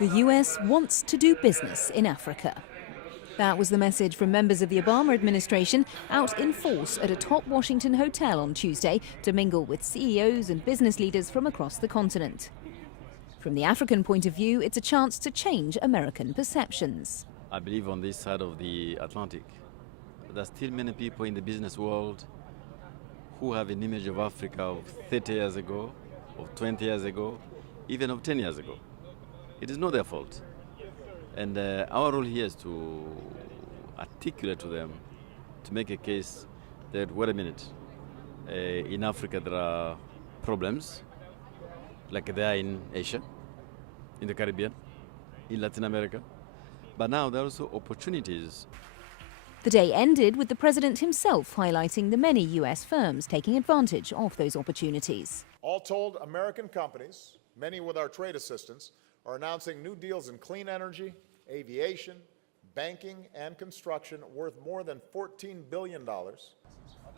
The US wants to do business in Africa. That was the message from members of the Obama administration out in force at a top Washington hotel on Tuesday to mingle with CEOs and business leaders from across the continent. From the African point of view, it's a chance to change American perceptions. I believe on this side of the Atlantic, there are still many people in the business world who have an image of Africa of 30 years ago, of 20 years ago, even of 10 years ago. It is not their fault. And our role here is to articulate to them, to make a case that, wait a minute, in Africa there are problems, like there are in Asia, in the Caribbean, in Latin America, but now there are also opportunities. The day ended with the president himself highlighting the many US firms taking advantage of those opportunities. All told, American companies, many with our trade assistance, are announcing new deals in clean energy, aviation, banking, and construction worth more than $14 billion.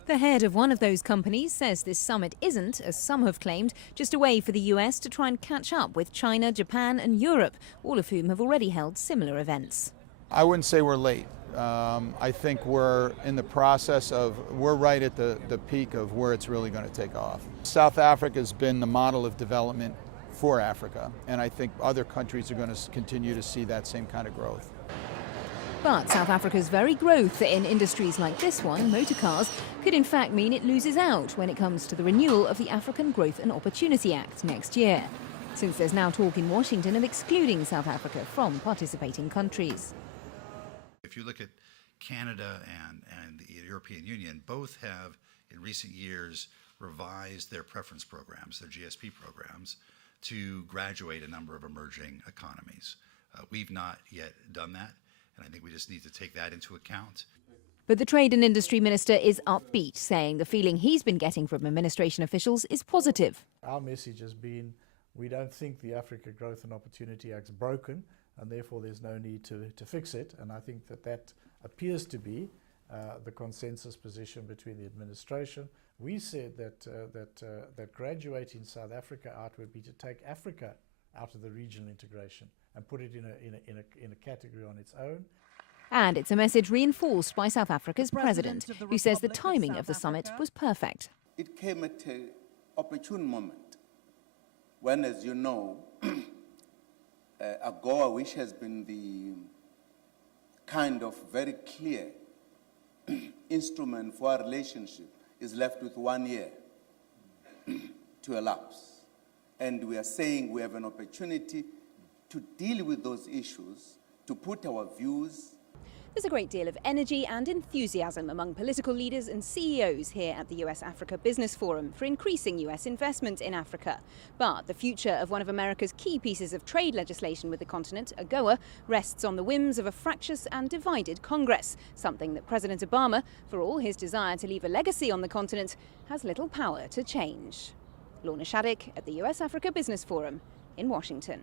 The head of one of those companies says this summit isn't, as some have claimed, just a way for the US to try and catch up with China, Japan and Europe, all of whom have already held similar events. I wouldn't say we're late. I think we're in the process we're right at the peak of where it's really going to take off. South Africa has been the model of development for Africa, and I think other countries are going to continue to see that same kind of growth. But South Africa's very growth in industries like this one, motor cars, could in fact mean it loses out when it comes to the renewal of the African Growth and Opportunity Act next year, since there's now talk in Washington of excluding South Africa from participating countries. If you look at Canada and the European Union, both have in recent years revised their preference programs, their GSP programs, to graduate a number of emerging economies. We've not yet done that, and I think we just need to take that into account. But the Trade and Industry Minister is upbeat, saying the feeling he's been getting from administration officials is positive. Our message has been, we don't think the Africa Growth and Opportunity Act's broken, and therefore there's no need to fix it. And I think that appears to be the consensus position between the administration. We said that graduating South Africa out would be to take Africa out of the regional integration and put it in a category on its own. And it's a message reinforced by South Africa's president, who says the timing of the summit was perfect. It came at an opportune moment when, as you know, AGOA, which has been the kind of very clear instrument for our relationship, is left with 1 year to elapse. And we are saying we have an opportunity to deal with those issues, to put our views. There's a great deal of energy and enthusiasm among political leaders and CEOs here at the US Africa Business Forum for increasing US investment in Africa. But the future of one of America's key pieces of trade legislation with the continent, AGOA, rests on the whims of a fractious and divided Congress, something that President Obama, for all his desire to leave a legacy on the continent, has little power to change. Lorna Shaddick at the US Africa Business Forum in Washington.